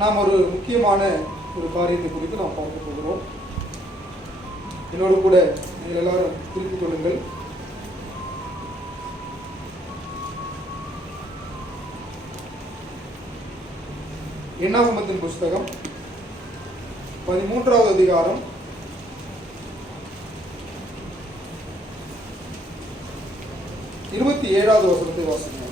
நாம் ஒரு முக்கியமான ஒரு காரியத்தை குறித்து நாம் பார்க்க போகிறோம். என்னோடு கூட நீங்கள் எல்லாரும் திருப்பிக் கொள்ளுங்கள். என்னாகமத்தின் புஸ்தகம் 13வது அதிகாரம் 27வது வசனத்தை வாசிங்க.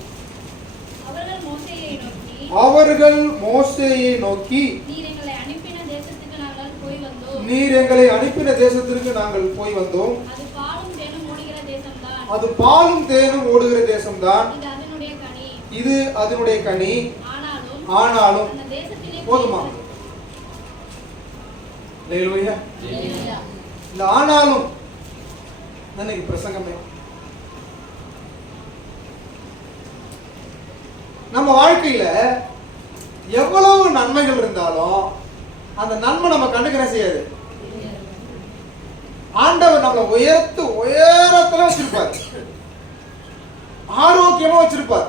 அவர்கள் மோசேயை நோக்கி, நீர் எங்களை அனுப்பின தேசத்திற்கு நாங்கள் போய் வந்தோம். அது பாலும் தேனும் ஓடுகிற தேசம்தான். இது அதனுடைய கனி. ஆனாலும் போதுமா? அல்லேலூயா. இந்த ஆனாலும் இன்னைக்கு பிரசங்கமே. நம்ம வாழ்க்கையில எவ்வளவு நன்மைகள் இருந்தாலும் அந்த நன்மை நம்ம கண்ணுக்கு என்ன செய்யாது. ஆண்டவர் நம்மளை உயரத்துல வச்சிருப்பார், ஆரோக்கியமா வச்சிருப்பார்.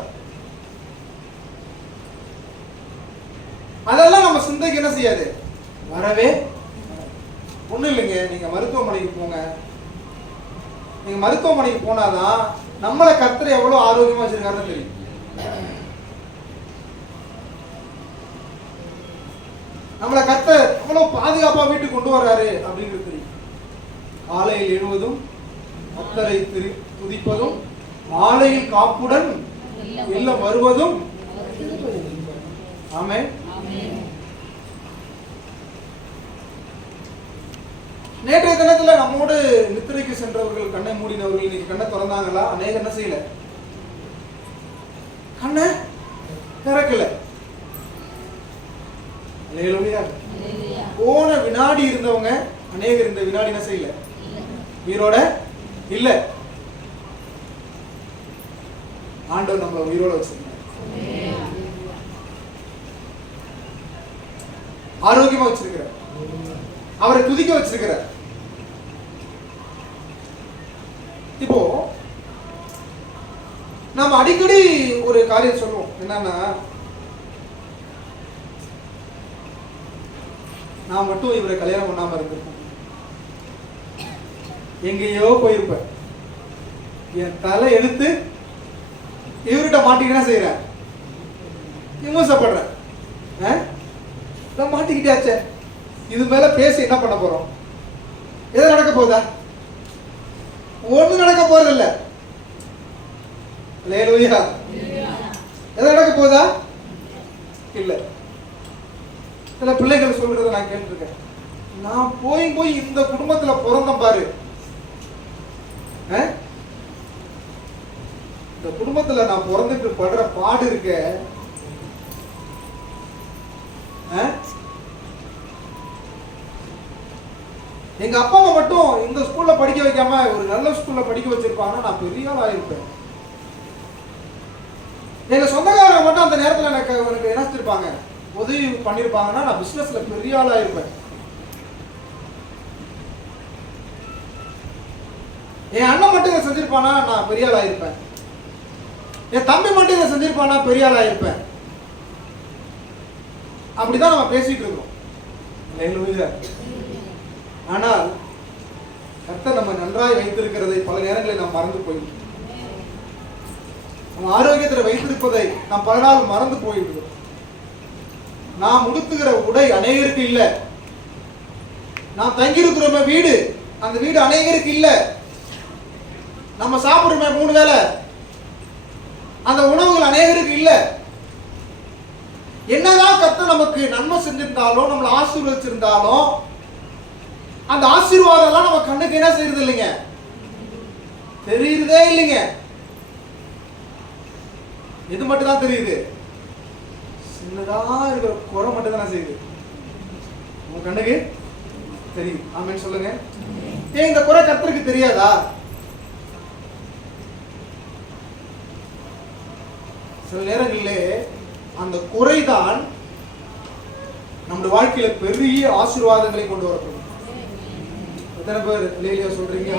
அதெல்லாம் நம்ம சிந்தைக்கு என்ன செய்யாது, வரவே ஒண்ணும் இல்லைங்க. நீங்க மருத்துவமனைக்கு போங்க. நீங்க மருத்துவமனைக்கு போனாதான் நம்மளை கர்த்தர் எவ்வளவு ஆரோக்கியமா வச்சிருக்காருன்னு தெரியும். நம்மளை கர்த்தர் எவ்வளவு பாதுகாப்பா வீட்டுக்கு கொண்டு வர்றாரு அப்படிங்கிறது தெரியும். காலையில் எழுவதும் கர்த்தரை துதிப்பதும் மாலையில் காப்புடன் இல்லம் வருவதும். ஆமென். நேற்றைய தினத்துல நம்மோடு நித்திரைக்கு சென்றவர்கள், கண்ணை மூடினவர்கள் இன்னைக்கு கண்ணை திறந்தாங்களா? அநேக என்ன செய்யல, கண்ணை திறக்கல. போன வினாடி இருந்தவங்க அநேகர் இந்த வினாடி என்ன செய்யல, உயிரோட இல்ல. ஆண்டவர் நம்மளை உயிரோட வச்சிருக்கார், ஆரோக்கியமா வச்சிருக்கிறார், அவரை துதிக்க வச்சிருக்கிறார். இப்போ நம்ம அடிக்கடி ஒரு காரியம் சொல்லுவோம், என்னன்னா நான் மட்டும் இவரை கல்யாணம் பண்ணாம இருந்திருப்பேன், எங்கேயோ போயிருப்பேன், என் தலை எடுத்து இவர்கிட்ட மாட்டிக்கிட்டா செய்யறேன், விமர்சப்படுறேன், மாட்டிக்கிட்டாச்சே, இது மேல பேசி என்ன பண்ண போறோம்? எது நடக்க போகுதா? ஒண்ணு நடக்க போறது இல்ல. அல்லேலூயா. எது நடக்க போகுதா? இல்ல. சில பிள்ளைகள் சொல்றத நான் கேட்டிருக்கேன், நான் போய் இந்த குடும்பத்துல பிறந்தேன் பாரு, இந்த குடும்பத்துல நான் பிறந்துட்டு படுற பாடு இருக்க, எங்க அப்பா அம்மா மட்டும் இந்த ஸ்கூல்ல படிக்க வைக்காம ஒரு நல்ல ஸ்கூல்ல படிக்க வச்சிருப்பாங்கன்னா நான் பெரிய ஆள் ஆயிருப்பேன். எங்க சொந்தக்காரங்க மட்டும் அந்த நேரத்துல எனக்கு நினைச்சிருப்பாங்க, உதவி பண்ணிருப்பாங்கன்னா நான் பிசினஸ்ல பெரிய ஆளா இருப்பேன். என் அண்ணன் மட்டும் இதை செஞ்சிருப்பானா நான் பெரிய ஆளா இருப்பேன். என் தம்பி மட்டும் இதை செஞ்சிருப்பானா பெரிய ஆளா இருப்பேன். அப்படிதான் நம்ம பேசிட்டு இருக்கோம். ஆனால் கர்த்தர் நம்ம நன்றாய் வைத்திருக்கிறதை பல நேரங்களில் நாம் மறந்து போய்விட்டோம். நம்ம ஆரோக்கியத்தில் வைத்திருப்பதை நாம் பல நாள் மறந்து போய்விடுவோம். நாம் உடுத்துகிற உடை அநேகருக்கு இல்ல, நாம் தங்கியிருக்கிறோமே வீடு, அந்த வீடு அநேகருக்கு இல்ல, நம்ம சாப்பிடுறோமே 3 வேளை, அந்த உணவுகள் அநேகருக்கு இல்ல. என்னதான் கர்த்தர் நமக்கு நன்மை செஞ்சிருந்தாலும், நம்மளை ஆசீர்வதிச்சிருந்தாலும், அந்த ஆசீர்வாதம் எல்லாம் நம்ம கண்ணுக்கு என்ன செய்யறது இல்லைங்க, தெரியுறதே இல்லைங்க. எது மட்டும் தான் தெரியுது, சின்னதா இருக்கிற குறை மட்டும் தானே செய்யுது, உங்க கண்ணுக்கு தெரியுது. ஆமென் சொல்லுங்க. ஏன் இந்த குறை கர்த்தருக்கு தெரியாதா? சில நேரங்களிலே அந்த குறைதான் நம்முடைய வாழ்க்கையில பெரிய ஆசீர்வாதங்களை கொண்டு வரப்படும். எத்தனை பேர் அல்லேலூயா சொல்றீங்க?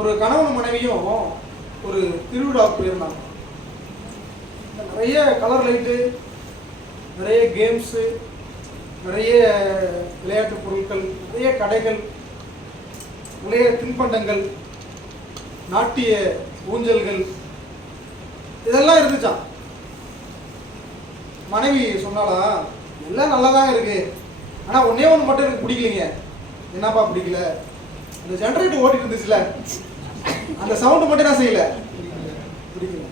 ஒரு கணவன் மனைவியும் ஒரு திருவிழாவுக்கு போயிருந்தாங்க. நிறைய கலர் லைட்டு, நிறைய கேம்ஸு, நிறைய விளையாட்டு பொருட்கள், நிறைய கடைகள், நிறைய தின்பண்டங்கள், நாட்டிய ஊஞ்சல்கள், இதெல்லாம் இருந்துச்சான். மனைவி சொன்னாலா, எல்லாம் நல்லா தான் இருக்கு, ஆனால் ஒன்னே ஒன்று மட்டும் எனக்கு பிடிக்கலைங்க. என்னப்பா பிடிக்கல? இந்த ஜெனரேட்டர் ஓட்டிட்டு இருந்துச்சுல, அந்த சவுண்டு மட்டும் நான் செய்யல, பிடிக்கல.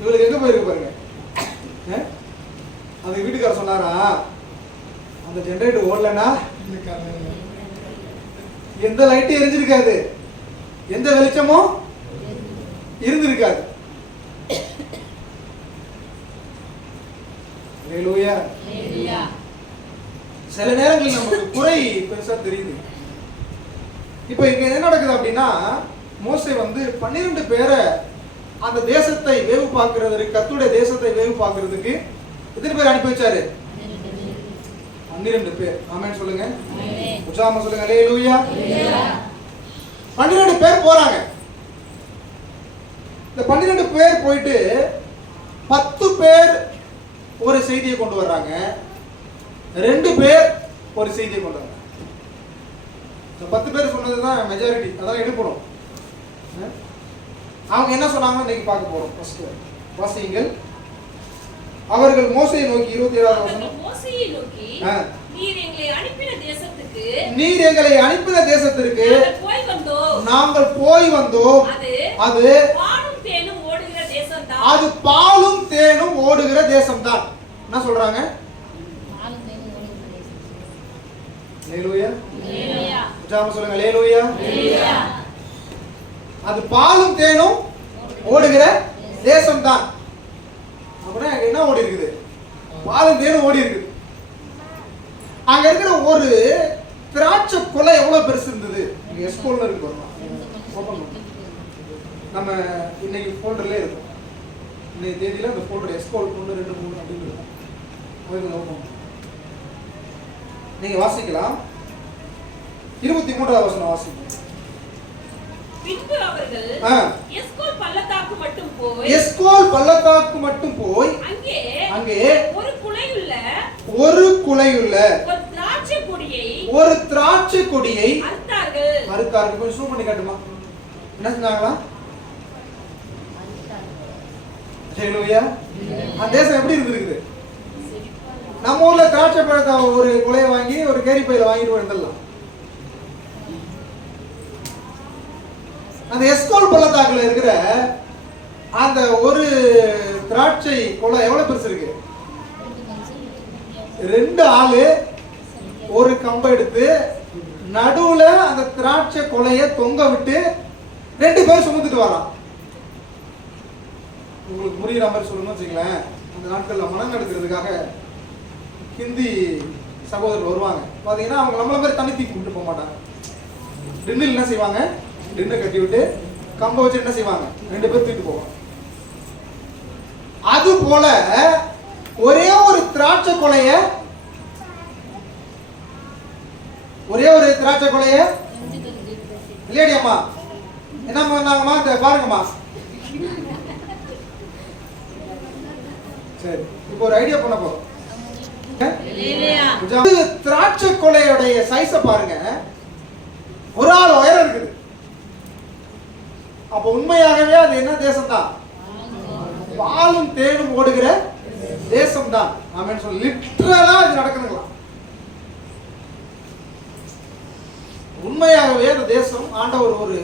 இவளுக்கு எங்க போயிருக்கு பாருங்க. அந்த வீட்டுக்காரர் சொன்னாரா, அந்த ஜெனரேட்டர் ஓடலன்னா எந்த லைட்டும் எரிஞ்சிருக்காது, எந்த வெளிச்சமும் இருந்திருக்காது. சில நேரங்களில் நமக்கு குறை பெருசா தெரியுது. இப்ப இங்க என்ன நடக்குது அப்படின்னா, மோசே வந்து 12 பேரை அந்த தேசத்தை வேவு பார்க்கிறதுக்கு, கர்த்தருடைய தேசத்தை வேவு பார்க்கிறதுக்கு எத்தனை பேர் அனுப்பி வச்சாரு? 12 பேர். ஆமென் சொல்லுங்க, உற்சாகமா சொல்லுங்க அல்லேலூயா. 12 பேர் போறாங்க. இந்த 12 பேர் போயிட்டு 10 பேர் ஒரு செய்தியை கொண்டு வர்றாங்க, 2 பேர் ஒரு செய்தியை கொண்டு வர்றாங்க. இந்த 10 பேர் சொன்னதுதான் மெஜாரிட்டி, அதான் எடுக்கணும். அவங்க என்ன சொன்னாங்க இன்னைக்கு பார்க்க போறோம். ஃபர்ஸ்ட் வாசியுங்கள். அவர்கள் மோசேயை நோக்கி 27வது வசனம், மோசேயை நோக்கி, நீர் எங்களை அனுப்பின தேசத்துக்கு நாங்கள் போய் வந்தோம், அது பாலும் தேனும் ஓடுகிற தேசம்தான். அது பாலும் தேனும் ஓடுகிற தேசம்தான். என்ன சொல்றாங்க? அல்லேலூயா, அல்லேலூயா. உற்சாகமா சொல்லுங்க அல்லேலூயா. அது பாலும் தேனும் ஓடுகிற தேசம்தான். அப்படின்னா என்ன ஓடி இருக்குது? பாலும் தேனும் ஓடி இருக்குது. அங்க இருக்கிற ஒரு திராட்சை கொலை எவ்வளவு பெருசு இருந்தது? எஸ்கோல்ல இருக்கு, நம்ம இன்னைக்கு போல்டர்ல இருக்கும். இன்னைக்கு தேதியில அந்த போல்டர் எஸ்கோல் 1 2 3 அப்படின்னு இருக்கும். நீங்க வாசிக்கலாம். 23வது வசனம் வாசிங்க. பின்பு அவர்கள் எஸ்கோல் பள்ளத்தாக்கு மட்டும் போய் அங்கே ஒரு குலையுள்ள ஒரு திராட்சை கொடியை அறுத்தார்கள். கொஞ்சம் சூம் பண்ணி காட்டுமா, என்ன செஞ்சாங்களா? ஹல்லேலூயா. அந்த தேசம் எப்படி இருந்திருக்குது? நம்ம ஊர்ல திராட்சை பழத்தை ஒரு குலையை வாங்கி ஒரு கேரி பையில வாங்கிட்டு வந்துடலாம். அந்த எஸ்கோல் பள்ளத்தாக்குல இருக்கிற அந்த ஒரு திராட்சை கொலை எவ்வளவு பெருசு இருக்கு? 2 ஆளு ஒரு கம்பை எடுத்து நடுவுல அந்த திராட்சை கொலையை தொங்க விட்டு 2 பேர் சுமந்துட்டு வரான். உங்களுக்கு புரியுற மாதிரி சொல்லணும்னு வச்சுங்களேன். அந்த நாட்கள்ல மனம் எடுக்கிறதுக்காக ஹிந்தி சகோதரர் வருவாங்க. பாத்தீங்கன்னா அவங்க நம்மள மாதிரி தண்ணி தூக்கி கூப்பிட்டு போக மாட்டாங்க. டின்னில் என்ன செய்வாங்க? டின்னை கட்டி விட்டு கம்பை வச்சு என்ன செய்வாங்க? 2 பேர் தூக்கிட்டு போவாங்க. அது போல ஒரே ஒரு திராட்சை கொலைய இல்லையடியம்மா என்ன பண்ணாங்கம்மா? பாருங்கம்மா. சரி, இப்போ ஒரு ஐடியா பண்ண போறோம். திராட்சை கொலையுடைய சைஸ பாருங்க. ஒரு ஆள் உயரம் இருக்குது. அப்ப உண்மையாகவே அது என்ன தேசம் தான்? பாலும் தேனும் ஓடுகிற தேசம் தான். ஆமென் சொல்லி லிட்டரலா இது நடக்குதுங்களா? உண்மையாகவே அந்த தேசம் ஆண்டவர் ஒரு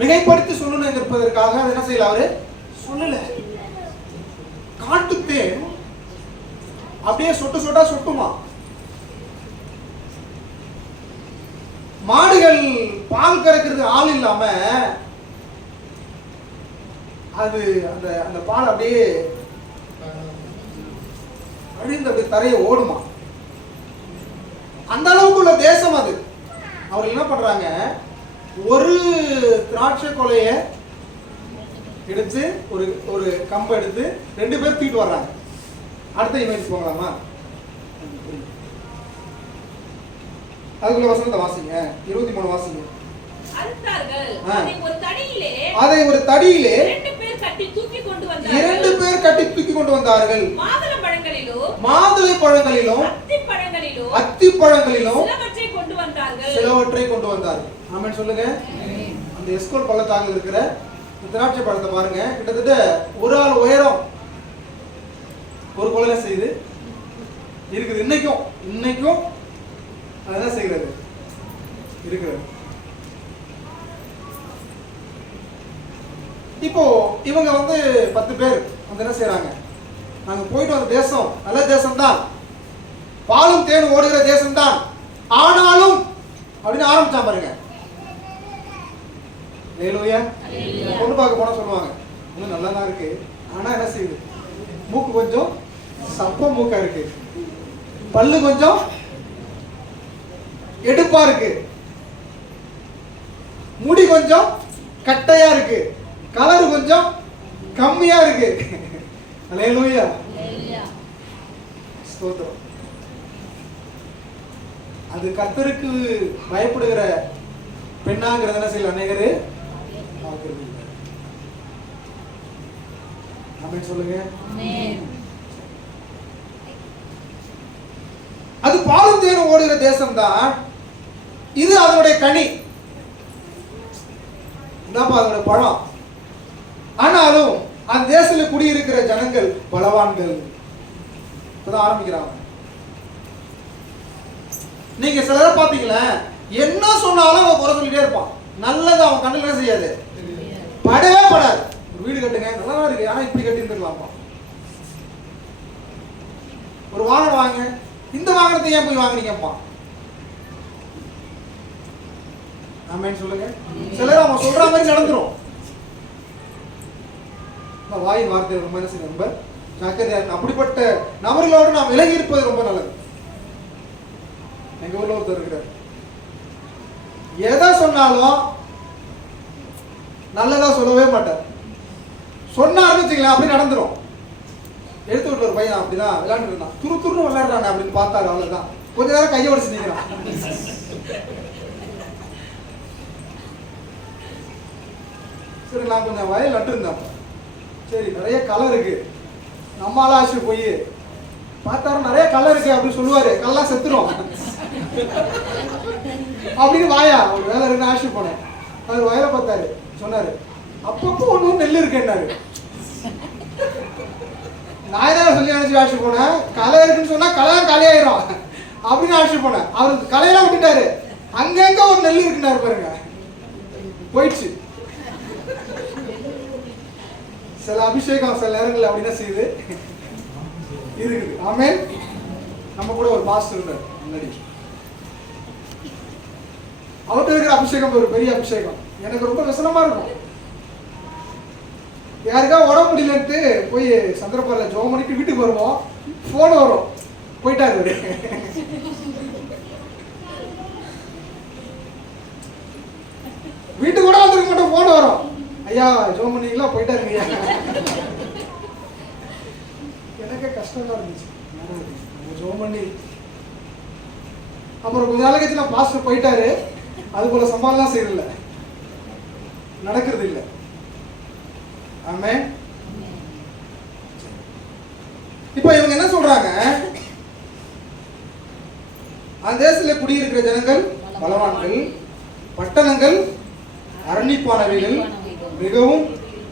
மிகைப்படுத்தி சொல்லணும் இருப்பதற்காக அது என்ன செய்யல? அவரு சொல்லல. காட்டு தேன் அப்படியே சொட்டு சொட்டா சொட்டுமா. மாடுகள் பால் கறக்கிறது ஆள் இல்லாம அது அந்த அந்த பால் அப்படியே அழிந்து அப்படியே தரைய ஓடுமா. அந்த அளவுக்கு உள்ள தேசம் அது. அவர் என்ன பண்றாங்க? ஒரு திராட்சை கொலைய எடுத்து ஒரு ஒரு கம்பை எடுத்து 2 பேர் தூக்கிட்டு வர்றாங்க. அடுத்த இமேஜ் போகலாமா? அதுக்குள்ள வசனத்தை வாசிங்க. 23 வாசிங்க. அதை ஒரு தடியிலே 2 கட்டி தூக்கி கொண்டு 2 பேர் கட்டி தூக்கி கொண்டு வந்தார்கள். மாதுளை பழங்களிலும் மாதுளை பழங்களிலும் அத்தி பழங்களிலும் சிலவற்றை கொண்டு வந்தார்கள். சிலவற்றை கொண்டு வந்தார்கள். ஆமென் சொல்லுங்க. அந்த எஸ்கோல் பள்ளத்தாக்குல இருக்கிற திராட்சை பழத்தை பாருங்க, கிட்டத்தட்ட ஒரு ஆள் உயரம் ஒரு கொலை செய்து இருக்குது. இன்னைக்கும் அதான் செய்கிறது இருக்கிறது. இப்போ இவங்க 10 பேர் என்ன செய்யறாங்க, நாங்க போயிட்டு வந்த தேசம் நல்ல தேசம் தான், பாலும் தேனும் ஓடுகிற தேசம் தான், ஆனாலும் அப்படின்னு ஆரம்பிச்சா பாருங்க. ஹல்லேலூயா. பொண்ணு பார்க்க போனா சொல்லுவாங்க, இன்னும் நல்லா தான் இருக்கு, ஆனா என்ன செய்யுது, மூக்கு கொஞ்சம் சப்ப மூக்கா இருக்கு, பல்லு கொஞ்சம் எடுப்பா இருக்கு, முடி கொஞ்சம் கட்டையா இருக்கு, கலர் கொஞ்சம் கம்மியா இருக்கு. ஹல்லேலூயா. ஸ்தோத்திரம். அது கர்த்தருக்கு பயப்படுகிற பெண்ணாங்கிறது என்ன செய்யல அநேகரு பார்க்கிறது இல்லை. ஆமென் சொல்லுங்க. அது பாலும் தேனும் ஓடுகிற தேசம் தான், இது அதனுடைய கனி, இதாப்பா அதனுடைய பழம். ஆனாலும் அந்த தேசத்துல குடியிருக்கிற ஜனங்கள் பலவான்கள். இப்பதான் ஆரம்பிக்கிறாங்க. நீங்க சிலரை பாத்தீங்களா, என்ன சொன்னாலும் அவன் குறை சொல்லிட்டே இருப்பான், நல்லது அவன் கண்ணுல என்ன செய்யாது, படவே படாது. ஒரு வீடு கட்டுங்க, நல்லா இருக்கு, ஆனா இப்படி கட்டி இருந்துக்கலாமா, ஒரு வாகனம் வாங்க, இந்த வாகனத்தை ஏன் போய் வாங்கினீங்கப்பா. ஆமென் சொல்லுங்க. சிலர் அவன் சொல்ற மாதிரி நடந்துரும். வாயின் வார்த்தை ரொம்ப என்ன செய்ய ரொம்ப ஜாக்கிரதையா இருக்கு. அப்படிப்பட்ட நபர்களோடு நாம் விலகி இருப்பது ரொம்ப நல்லது. எங்க ஊர்ல ஒருத்தர் இருக்கிறார், எதை சொன்னாலும் நல்லதா சொல்லவே மாட்டார். சொன்னாருன்னு வச்சுக்கலாம் அப்படி நடந்துரும். எடுத்து விட்டு ஒரு பையன் அப்படிதான் விளையாண்டு இருந்தான், துருன்னு விளையாடுறானே அப்படின்னு பார்த்தாரு, அவ்வளவுதான். கொஞ்ச நேரம் கையை உடச்சு நிற்கிறான். சரி, நான் கொஞ்சம் வயல் நட்டு இருந்தேன். சரி, நிறைய கலர் இருக்கு, நம்மளால ஆசை போய் பார்த்தாரு, நிறைய கலர் இருக்கு அப்படின்னு சொல்லுவாரு, கல்லாம் செத்துரும் அப்படின்னு வாயா ஒரு வேலை இருக்கு ஆசை போனேன். அவர் வயலை பார்த்தாரு, சொன்னாரு, அப்பப்போ ஒண்ணு நெல் இருக்குன்னாரு. நான் என்ன சொல்லி நினைச்சு ஆசை போனேன், களை இருக்குன்னு சொன்னா களை காலியாயிரும் அப்படின்னு ஆசை போனேன். அவரு கலையெல்லாம் விட்டுட்டாரு, அங்கங்க ஒரு நெல் இருக்குன்னாரு பாருங்க, போயிடுச்சு. சில அபிஷேகம் சில நேரங்கள் அப்படின்னா செய்யுது இருக்குது. ஆமென். நம்ம கூட ஒரு பாஸ்டர் இருந்தார் முன்னாடி, அவர்கிட்ட இருக்கிற அபிஷேகம் ஒரு பெரிய அபிஷேகம், எனக்கு ரொம்ப விசனமா இருக்கும். யாருக்கா உடம்பு முடியலன்ட்டு போய் சந்திரபாரில ஜோம் பண்ணிட்டு வீட்டுக்கு வருவோம், போன் வரும், போயிட்டாரு இவரு. வீட்டுக்கு கூட வந்துருக்க மாட்டோம், போன் வரும், ஐயா ஜோம் பண்ணீங்களா, போயிட்டாருங்க ஐயா. எனக்கு கஷ்டமா இருந்துச்சு, ஜோம் பண்ணி அப்புறம் கொஞ்ச நாள் கழிச்சு நான் பாஸ்டர் போயிட்டாரு, அது போல சம்பாலாம் செய்யல, நடக்கிறது இல்லை. ஆமென். இப்போ இவங்க என்ன சொல்றாங்க, அந்த தேசத்துல குடியிருக்கிற ஜனங்கள் பலவான்கள், பட்டணங்கள் அரணிப்பானவைகள் மிகவும்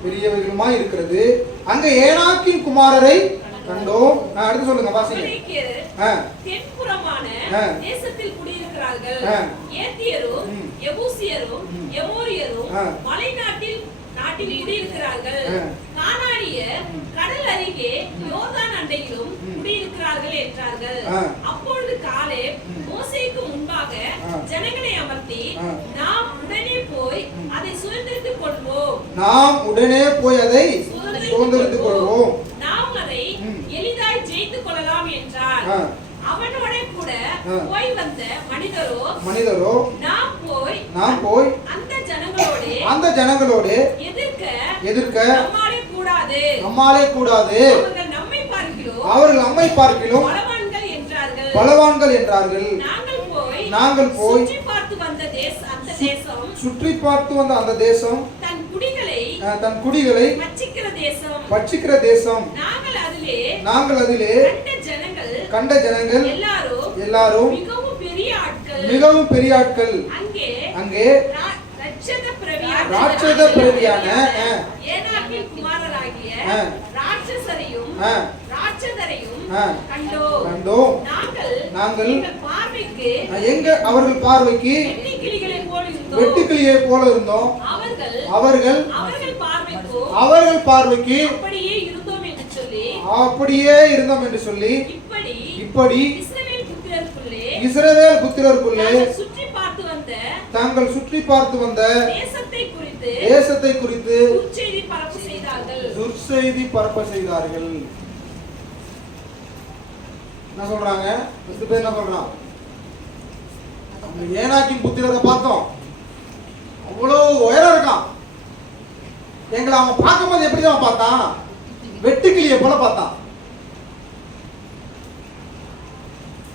பெரியவைகளுமாய் இருக்கிறது, அங்க ஏனாக்கின் குமாரரை கண்டோம். அடுத்து சொல்லுங்க, வாசிங்க. தென்புறமான தேசத்தில் குடியிருக்கிறார்கள், ஏத்தியரும் எபூசியரும் எமோரியரும் மலைநாட்டில் குடியிருக்கிறார்கள், கானானியர் கடல் அருகே யோர்தான் அண்டையிலும் குடியிருக்கிறார்கள் என்றார்கள். அப்பொழுது காலேப் மோசேக்கு முன்பாக ஜனங்களை அமர்த்தி, நாம் உடனே போய் அதை சுதந்தரித்துக் கொள்வோம், நாம் உடனே போய் அதை சுதந்தரித்துக் கொள்வோம், நாம் அதை எளிதாய் ஜெயித்துக் கொள்ளலாம் என்றார். அவனோட கூட போய் வந்த மனிதரோ நாம் போய் அந்த ஜனங்களோடு எதிர்க்க நம்மாலே கூடாது, அவர்கள் நம்மை பார்க்கிலும் பலவான்கள் என்றார்கள். நாங்கள் போய் சுற்றி பார்த்து வந்த அந்த தேசம் தன் தன் குடிகளை பட்சிக்கிற தேசம். நாங்கள் அதிலே கண்ட ஜனங்கள் எல்லாரும் மிகவும் பெரிய ஆட்கள். அங்கே ராட்சத பிரவியான ஏனாக்கின் குமாரராகிய ராட்சசரையும் கண்டோம். நாங்கள் அவர்கள் பார்வைக்கு வெட்டுக்கிளியை போல இருந்தோம். அவர்கள் பார்வைக்கு அப்படியே இருந்தோம் என்று சொல்லி இப்படி இஸ்ரவேல் புத்திரருக்குள்ளே தாங்கள் சுற்றி பார்த்து வந்த தேசத்தை குறித்து துர்ச்செய்தி பரப்ப செய்தார்கள். என்ன சொல்றாங்க? என்ன சொல்றான்? ஏனாக்கின் புத்திரரை பார்த்தோம், அவ்வளவு உயரம் இருக்கான். எங்களை அவன் பார்க்கும்போது எப்படிதான் பார்த்தான்? வெட்டுக்கிளியை போல பார்த்தான்.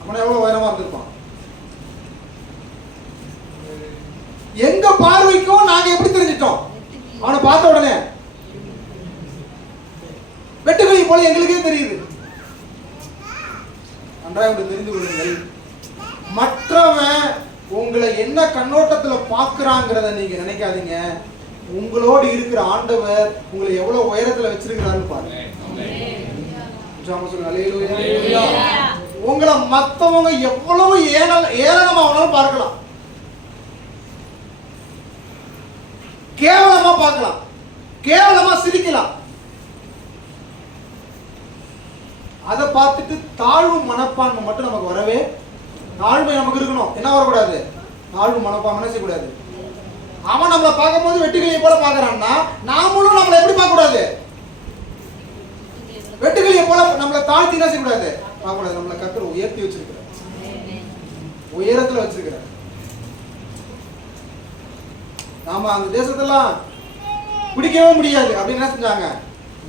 அவனை எவ்வளவு உயரமா இருந்திருப்பான். எங்க பார்வைக்கும் நாங்க எப்படி தெரிஞ்சிட்டோம்? அவனை பார்த்த உடனே வெட்டுக்கிளி போல எங்களுக்கே தெரியுது. நன்றாக தெரிந்து கொள்ளுங்கள், மற்றவன் உங்களை என்ன கண்ணோட்டத்துல பார்க்கிறாங்கிறத நீங்க நினைக்காதீங்க. உங்களோடு இருக்கிற ஆண்டவர் உங்களை எவ்வளவு உயரத்துல வச்சிருக்கிறாருன்னு பாருங்க. உங்களை மத்தவங்க எவ்வளவு ஏளனமா வேணாலும் பார்க்கலாம், கேவலமா பார்க்கலாம், கேவலமா சிரிக்கலாம். அதை பார்த்துட்டு தாழ்வு மனப்பான்மை மட்டும் நமக்கு வரவே, தாழ்மை நமக்கு இருக்கணும். என்ன வரக்கூடாது? தாழ்வு மனப்பான்மை செய்யக்கூடாது. அவன் நம்மளை பார்க்கும்போது வெட்டுக்கிளியை போல பார்க்கறான்னா நாமளும் நம்மளை எப்படி பார்க்க கூடாது? வெட்டுக்கிளியை போல நம்மளை தாழ்த்தி என்ன செய்யக்கூடாது? பார்க்க கூடாது. நம்மளை கர்த்தர் உயர்த்தி வச்சிருக்கிறார், உயரத்துல வச்சிருக்கிறார். நாம அந்த தேசத்தெல்லாம் பிடிக்கவே முடியாது அப்படின்னு என்ன செஞ்சாங்க?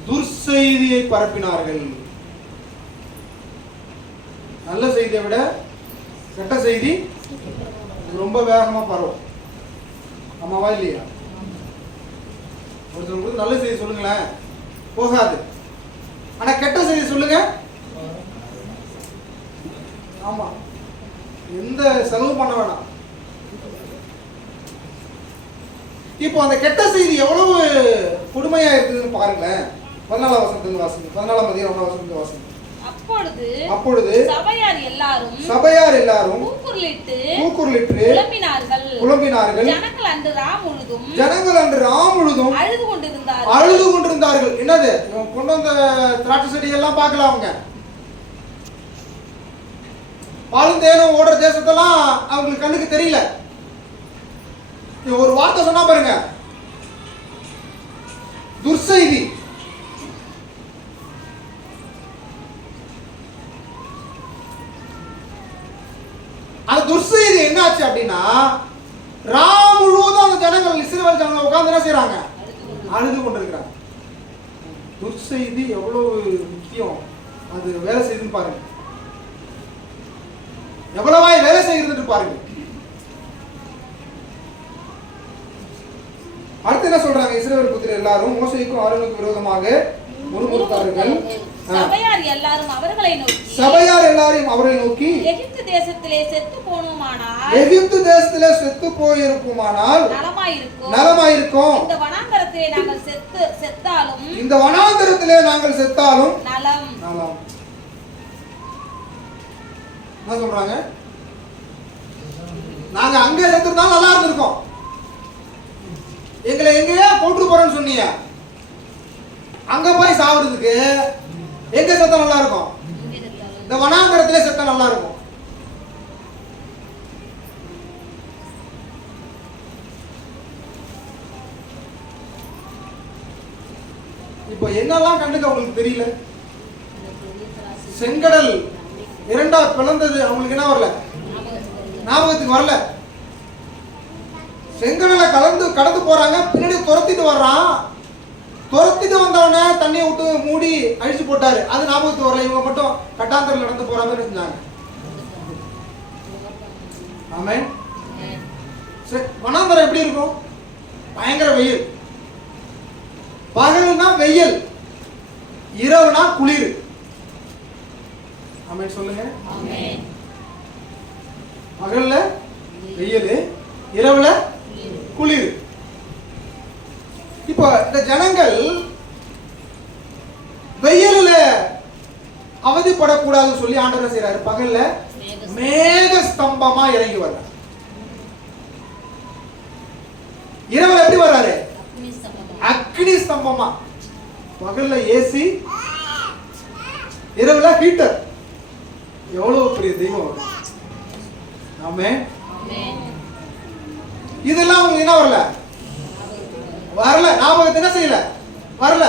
துர்செய்தியை பரப்பினார்கள். நல்ல செய்தியை விட கெட்ட செய்தி ரொம்ப வேகமா பரவும். ஆமாவா இல்லையா? ஒருத்தருக்கு நல்ல செய்தி சொல்லுங்களேன், போகாது. ஆனா கெட்ட செய்தி சொல்லுங்க, ஆமா, எந்த செலவு பண்ண வேணாம். இப்போ அந்த கெட்ட செய்தி எவ்வளவு கொடுமையா இருக்குதுன்னு பாருங்களேன். 14ஆம் வசனத்துல வாசிங்க. 14ஆம் அதிகாரம் 1ஆம் வசனத்துல வாசிங்க. அப்பொழுது சபையார் எல்லாரும் கூக்குரலிட்டு புலம்பினார்கள். ஜனங்கள் அன்று ராம் முழுதும் அழுது கொண்டிருந்தார்கள். என்னது? கொண்டு வந்த திராட்சை செடி எல்லாம் பார்க்கல. அவங்க பாலும் தேனும் ஓடுற தேசத்தெல்லாம் அவங்களுக்கு கண்ணுக்கு தெரியல. ஒரு வார்த்தை சொன்னா பாருங்க, துர்செய்தி. அந்த துர்செய்தி என்னாச்சு அப்படின்னா, ராம் முழுவதும் அந்த ஜனங்கள், இஸ்ரவேல் ஜனங்கள் உட்கார்ந்து என்ன செய்யறாங்க? அழுது கொண்டிருக்கிறாங்க. துர்செய்தி எவ்வளவு முக்கியம், அது வேலை செய்யுதுன்னு பாருங்க. எவ்வளவாய் வேலை செய்கிறது பாருங்க. அடுத்து என்ன சொல்றாங்க? இஸ்ரவேல் புத்திரர் எல்லாரும் மோசேக்கும் ஆரோனுக்கும் விரோதமாக முறுமுறுத்தார்கள். சபையார் எல்லாரும் அவர்களை நோக்கி எகிப்து தேசத்திலே செத்து போயிருக்குமானால் நலமாயிருக்கும். இந்த வனாந்தரத்திலே நாங்கள் செத்தாலும் நலம். என்ன சொல்றாங்க? நாங்க அங்கே செத்துருந்தாலும் நல்லா இருந்திருக்கோம். எங்களை எங்கேயா போட்டு போறேன்னு சொன்னீங்க, அங்க போய் சாப்பிடுறதுக்கு எங்க செத்தா நல்லா இருக்கும்? இந்த வனாந்தரத்திலே செத்தா நல்லா இருக்கும். இப்போ என்னெல்லாம் கண்டுக்க அவங்களுக்கு தெரியல. செங்கடல் இரண்டா பிளந்தது அவங்களுக்கு என்ன வரல? ஞாபகத்துக்கு வரல. செங்கடலை கடந்து போறாங்க, பின்னாடி துரத்திட்டு வர்றான். துரத்திட்டு வந்தவன தண்ணியை விட்டு மூடி அழிச்சு போட்டாரு, அது ஞாபகத்துக்கு வரல. இவங்க மட்டும் கட்டாந்தரில் நடந்து போற மாதிரி செஞ்சாங்க. ஆமென். வனாந்தரம் எப்படி இருக்கும்? பயங்கர வெயில். பகல்னா வெயில், இரவுனா குளிர். ஆமென் சொல்லுங்க. ஆமென். பகல்ல வெயில், இரவுல குளிர். இப்போ இந்த ஜனங்கள் வெயில்ல அவதிப்படக்கூடாதுன்னு சொல்லி ஆண்டவர் செய்யறாரு, பகல்ல மேக ஸ்தம்பமா இறங்கி வர்றாரு. இரவுல எப்படி வர்றாரு? அக்னி ஸ்தம்பமா. பகல்ல ஏசி, இரவுல ஹீட்டர். எவ்வளவு பெரிய தெய்வம். ஆமென். இதெல்லாம் உங்களுக்கு என்ன வரல? வரல. ஞாபகத்தை என்ன செய்யல? வரல.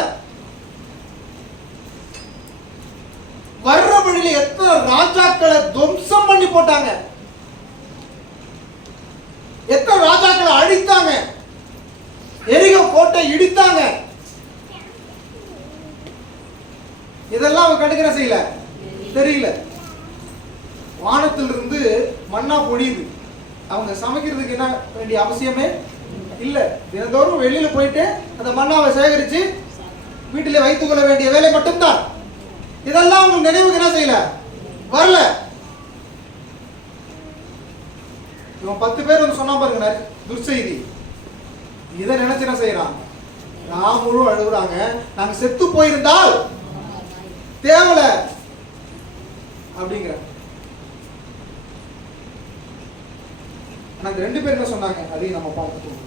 வர்ற வழியில எத்தனை ராஜாக்களை துவம்சம் பண்ணி போட்டாங்க, எத்தனை ராஜாக்களை அழித்தாங்க, எரிகோ கோட்டை இடித்தாங்க. இதெல்லாம் அவங்க கண்டுக்கிற செய்யல, தெரியல. வானத்திலிருந்து மன்னா பொழியுது, அவங்க சமைக்கிறதுக்கு என்ன வேண்டிய அவசியமே இல்ல. தினந்தோறும் வெளியில போயிட்டு அந்த மன்னாவை சேகரிச்சு வீட்டிலே வைத்துக் கொள்ள வேண்டிய வேலை மட்டும்தான். இதெல்லாம் உங்களுக்கு நினைவுக்கு என்ன செய்யல? வரல. இவன் 10 பேர் வந்து சொன்னா பாருங்க துர்செய்தி. இதை நினைச்சு என்ன செய்யறான்? ராமுழும் அழுகுறாங்க, நாங்க செத்து போயிருந்தால் தேவல அப்படிங்கிற. ஆனா அந்த 2 பேர் என்ன சொன்னாங்க அதையும் நம்ம பார்த்துக்கணும்.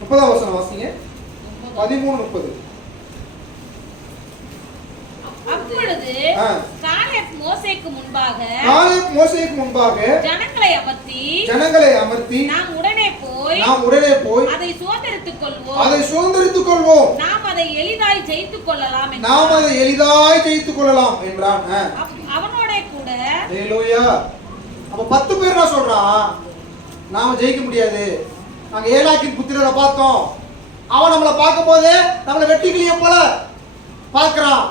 முப்பதாம் வசனம் வாசிங்க. 13:30. அப்பொழுது காலேப் மோசேக்கு முன்பாக ஜனங்களை அமர்த்தி நாம் உடனே போய் அதை சுதந்தரித்துக் கொள்வோம், நாம் அதை எளிதாய் ஜெயித்துக் கொள்ளலாம் என்றான். அவனோட கூட ஹல்லேலூயா. அப்ப 10 பேர் என்ன சொல்றான்? நாம ஜெயிக்க முடியாது, நாங்க ஏலாக்கின் புத்திரரை பார்த்தோம், அவன் நம்மளை பார்க்கும் போதே நம்மளை வெட்டிக்கிளிய போல பார்க்கிறான்.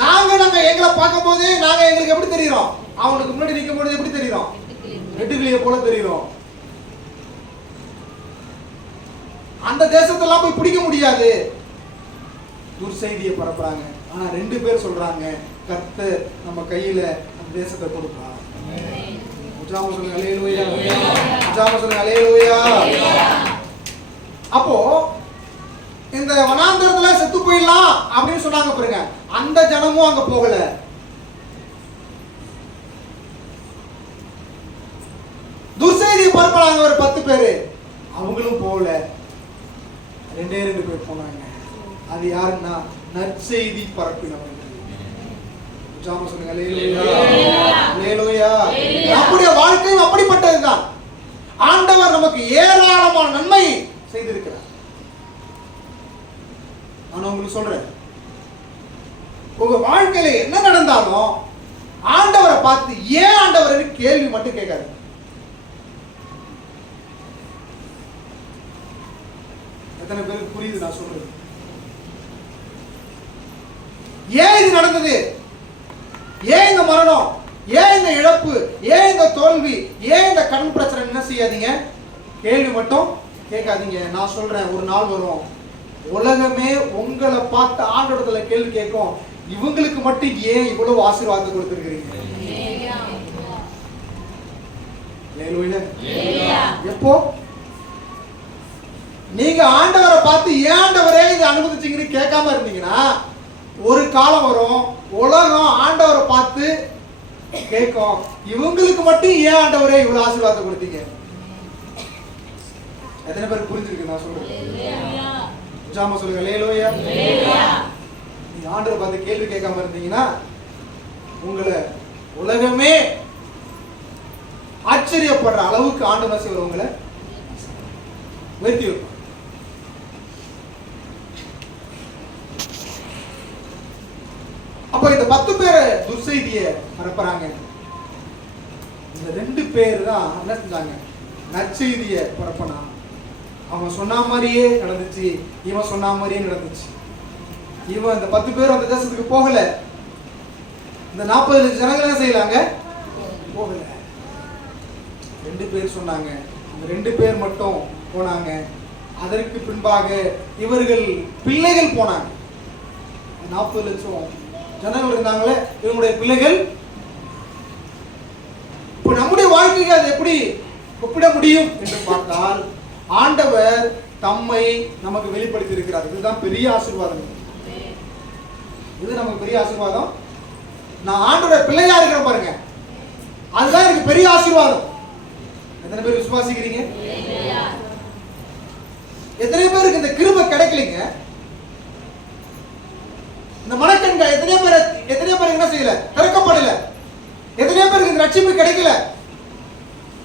நாங்க எங்களை பார்க்கும் போது எங்களுக்கு எப்படி தெரியும்? அவனுக்கு முன்னாடி நிற்கும் போது எப்படி தெரியும்? வெட்டுக்கிளிய போல தெரியும். அந்த தேசத்தெல்லாம் போய் பிடிக்க முடியாது. துர்செய்தியை பரப்புறாங்க. ஆனா 2 பேர் சொல்றாங்க, கர்த்தர் நம்ம கையில அந்த தேசத்தை கொடுப்பார். அப்போ இந்த வனாந்தரத்துல செத்து போயிடலாம் அப்படின்னு சொன்னாங்க பாருங்க, அந்த ஜனமும் அங்க போகல. துர்செய்தியை பரப்புறாங்க ஒரு 10 பேரு, அவங்களும் போகல. 2 பேர் போனாங்க. அது யாருன்னா நற்செய்தி பரப்பினவர்கள். நம்முடைய வாழ்க்கையும் அப்படிப்பட்டதுதான். ஆண்டவர் நமக்கு ஏராளமான நன்மை செய்திருக்கிறார். நான் உங்களுக்கு சொல்றேன், உங்க வாழ்க்கையில என்ன நடந்தாலும் ஆண்டவரை பார்த்து ஏன் ஆண்டவர் கேள்வி மட்டும் கேட்காது. எத்தனை பேருக்கு புரியுது நான் சொல்றது? ஏன் இது நடந்தது? ஏன் இந்த மரணம்? ஏன் இந்த இழப்பு? ஏன் இந்த தோல்வி? ஏன் இந்த கடன் பிரச்சனை? என்ன செய்யாதீங்க, கேள்வி மட்டும் கேட்காதீங்க. நான் சொல்றேன், ஒரு நாள் வரும் உலகமே உங்களை பார்த்து ஆண்டவரத்துல கேள்வி கேட்கும், இவங்களுக்கு மட்டும் ஏன் இவ்வளவு ஆசீர்வாதம் கொடுத்திருக்கிறீங்க? எப்போ நீங்க ஆண்டவரை பார்த்து ஏன் ஆண்டவரே இதை அனுமதிச்சீங்கன்னு கேட்காம இருந்தீங்கன்னா, ஒரு காலம் வரும் உலகம் ஆண்டவரை பார்த்து கேட்கும், இவங்களுக்கு மட்டும் ஏன் ஆண்டவரே இவ்வளவு ஆசீர்வாதம் கொடுத்தீங்க? எத்தனை பேர் புரிஞ்சிருக்கு நான் சொல்றேன்? ஜாம சொல்லுங்க. அல்லேலூயா. நீங்க ஆண்டவரை பார்த்து கேள்வி கேட்காம இருந்தீங்கன்னா, உங்களை உலகமே ஆச்சரியப்படுற அளவுக்கு ஆண்டவர் செய்வார், உங்களை உயர்த்தி வைப்பார். அப்ப இந்த 10 பேர் துர்செய்தியை பரப்புறாங்க. இந்த 2 பேர் தான் என்ன செஞ்சாங்க? நற்செய்தியை பரப்பினா. அவன் சொன்ன மாதிரியே நடந்துச்சு, இவன் சொன்ன மாதிரியே நடந்துச்சு. இவன் இந்த 10 பேர் அந்த தேசத்துக்கு போகல, இந்த 40 லட்சம் ஜனங்கள் என்ன செய்யலாங்க? போகல. 2 பேர் சொன்னாங்க. அந்த 2 பேர் மட்டும் போனாங்க. அதற்கு பின்பாக இவர்கள் பிள்ளைகள் போனாங்க. 40 லட்சம் ஜனங்கள் இருந்தாங்களே, இவங்களுடைய பிள்ளைகள். இப்போ நம்முடைய வாழ்க்கைக்கு அது எப்படி ஒப்பிட முடியும் என்று பார்த்தால், ஆண்டவர் தம்மை நமக்கு வெளிப்படுத்தி இருக்கிறார். இதுதான் பெரிய ஆசீர்வாதம். இது நமக்கு பெரிய ஆசீர்வாதம். நான் ஆண்டோட பிள்ளையா இருக்கிறேன் பாருங்க, அதுதான் எனக்கு பெரிய ஆசீர்வாதம். எத்தனை பேர் விசுவாசிக்கிறீங்க? எத்தனை பேருக்கு இந்த கிருபை கிடைக்கலீங்க? இந்த மனக்கண்கள் எத்தனை பேருக்கு என்ன செய்யல? திறக்கப்படல. எத்தனை பேருக்கு இந்த ரட்சிப்பு கிடைக்கல?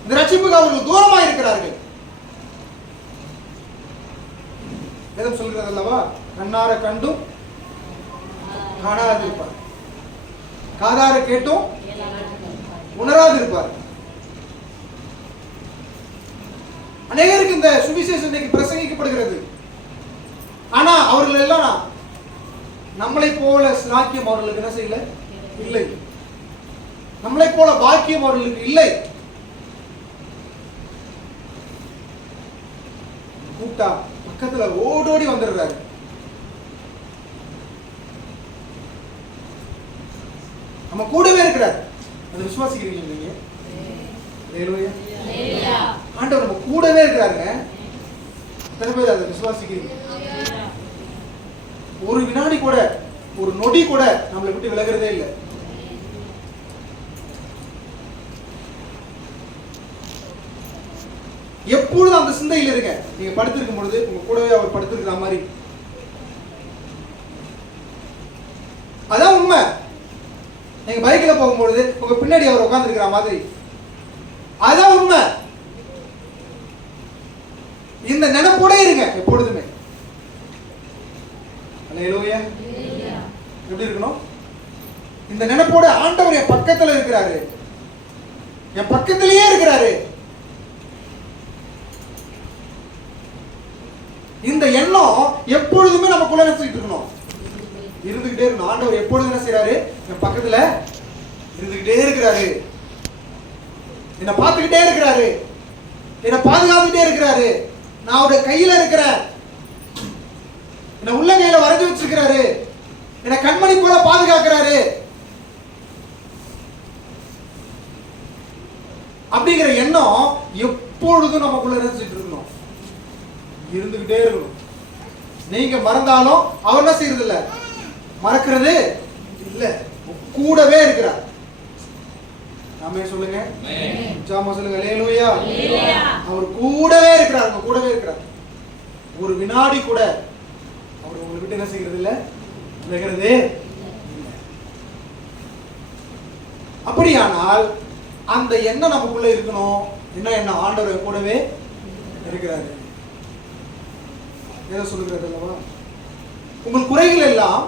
இந்த ரட்சிப்புக்கு அவர்கள் தூரமா இருக்கிறார்கள். வேதம் சொல்கிறது அல்லவா, கண்ணார கண்டும் காணாது இருப்பார், காதார கேட்டும் உணராது இருப்பார். அநேகருக்கு இந்த சுவிசேஷம் இன்னைக்கு பிரசங்கிக்கப்படுகிறது. ஆனா அவர்கள் எல்லாம் நம்மளை போல சாக்கியம் அவர்களுக்கு என்ன செய்யல? இல்லை. நம்மளை போல பாக்கியம் அவர்களுக்கு இல்லை. கூட்டா பக்கத்துல ஓடோடி வந்துடுறாரு. நம்ம கூடவே இருக்கிறார். அதை விசுவாசிக்கிறீங்க நீங்க? ஆண்டவர் நம்ம கூடவே இருக்கிறாருங்க. எத்தனை பேர் அதை விசுவாசிக்கிறீங்க? ஒரு வினாடி கூட, ஒரு நொடி கூட நம்மளை விட்டு விலகிறதே இல்லை. எப்பொழுதும் அந்த சிந்தையில் இருங்க. நீங்க படுத்திருக்கும் பொழுது உங்க கூடவே அவர் படுத்திருக்கிற மாதிரி. அதான் உண்மை. நீங்க பைக்ல போகும்பொழுது உங்க பின்னாடி அவர் உட்கார்ந்து இருக்கிற மாதிரி. அதான் உண்மை. இந்த நினைப்போட இருங்க எப்பொழுதுமே. அல்லேலூயா. எப்படி இருக்கணும்? இந்த நினைப்போட ஆண்டவர் என் பக்கத்துல இருக்கிறாரு, என் பக்கத்திலேயே இருக்கிறாரு. இந்த எண்ணம் எப்பொழுதுமே நமக்குள்ள இருக்கணும், இருந்துகிட்டே இருக்கணும். ஆண்டவர் எப்பொழுது என்ன செய்யறாரு? என் பக்கத்துல இருந்துகிட்டே இருக்கிறாரு, என்ன பார்த்துக்கிட்டே இருக்கிறாரு, என்ன பாதுகாத்துக்கிட்டே இருக்கிறாரு. நான் அவருடைய கையில இருக்கிறேன், என்ன உள்ள கையில வரைஞ்சு வச்சிருக்கிறாரு, என்ன கண்மணி போல பாதுகாக்கிறாரு. அப்படிங்கிற எண்ணம் எப்பொழுதும் நமக்குள்ள இருக்கணும், இருந்துகிட்டே இருக்கணும். நீங்க மறந்தாலும் அவர் என்ன செய்யறது இல்ல, மறக்கிறது இல்ல, கூடவே இருக்கிறார். நாமே சொல்லுங்க, ஜாமா சொல்லுங்க, அல்லேலூயா. அவர் கூடவே இருக்கிறார், உங்க கூடவே இருக்கிறார். ஒரு வினாடி கூட அவர் உங்களை விட்டு என்ன செய்யறது இல்ல, விலகிறதே இல்லை. அப்படியானால் அந்த எண்ணம் நமக்குள்ள இருக்கணும். என்ன எண்ணம்? ஆண்டவர் கூடவே இருக்கிறாரு. எதை சொல்லுகிறது அல்லவா, உங்கள் குறைகள் எல்லாம்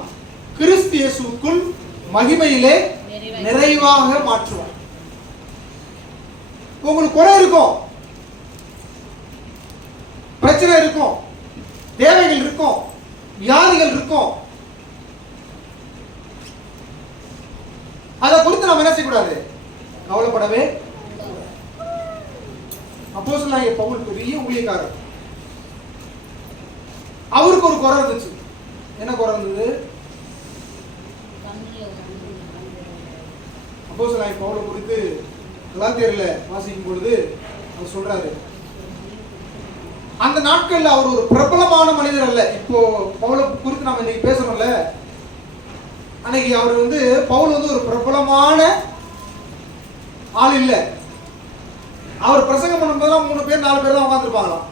கிறிஸ்து இயேசுவுக்குள் மகிமையிலே நிறைவாக மாற்றுவார். உங்களுக்கு குறை இருக்கும், பிரச்சனை இருக்கும், தேவைகள் இருக்கும், வியாதிகள் இருக்கும். அதை குறித்து நாம் என்ன செய்யக்கூடாது? கவலைப்படவே. அப்போஸ்தலனாகிய பவுல் பெரிய ஊழியக்காரர். அவருக்கு ஒரு குறை இருந்துச்சு. என்ன குறை இருந்தது? அப்போஸ்தலனாகிய பவுலை குறித்து கலாத்தியர்ல வாசிக்கும் பொழுது அவர் சொல்றாரு, அந்த நாட்கள்ல அவர் ஒரு பிரபலமான மனிதர் அல்ல. இப்போ பவுலை குறித்து நாம இன்னைக்கு பேசுறோம்ல, அன்னைக்கு அவர் பவுல் ஒரு பிரபலமான ஆள் இல்ல. அவர் பிரசங்கம் பண்ணும்போது 3 பேர் 4 பேர் தான் உட்கார்ந்துருப்பாங்களாம்.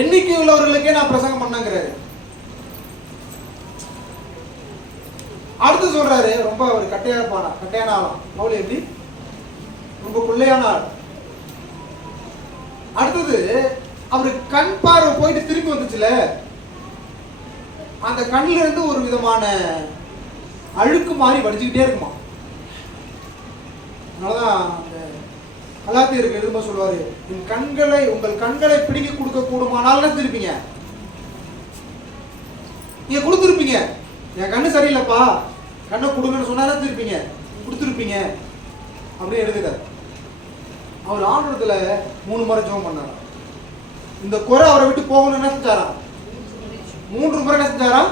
எண்ணிக்கை உள்ளவர்களுக்கே நான் பிரசங்கம் பண்ணங்கிறாரு. அடுத்து சொல்றாரு, ரொம்ப அவர் கட்டையான ஆளாம். பவுல் எப்படி? ரொம்ப பிள்ளையான ஆள். அடுத்தது அவருக்கு கண் பார்வை போயிட்டு திரும்பி வந்துச்சுல, அந்த கண்ணில இருந்து ஒரு விதமான அழுக்கு மாதிரி வடிச்சுக்கிட்டே இருக்குமா. அதனாலதான் அந்த கலாத்தியருக்கு எழுதும்போது சொல்லுவாரு, உங்கள் கண்களை பிடிக்க கொடுக்க கூடுமானால் திருப்பீங்க. நீங்க கொடுத்துருப்பீங்க. என் கண்ணு சரியில்லைப்பா, கண்ணை கொடுங்கன்னு சொன்னா திருப்பீங்க, கொடுத்துருப்பீங்க அப்படின்னு எழுதுறாரு. அவர் ஆண்டவரத்துல 3 முறை ஜெபம் பண்ணார். இந்த குறை அவரை விட்டு போகணும்னு என்ன செஞ்சாராம்? 3 முறை என்ன செஞ்சாராம்?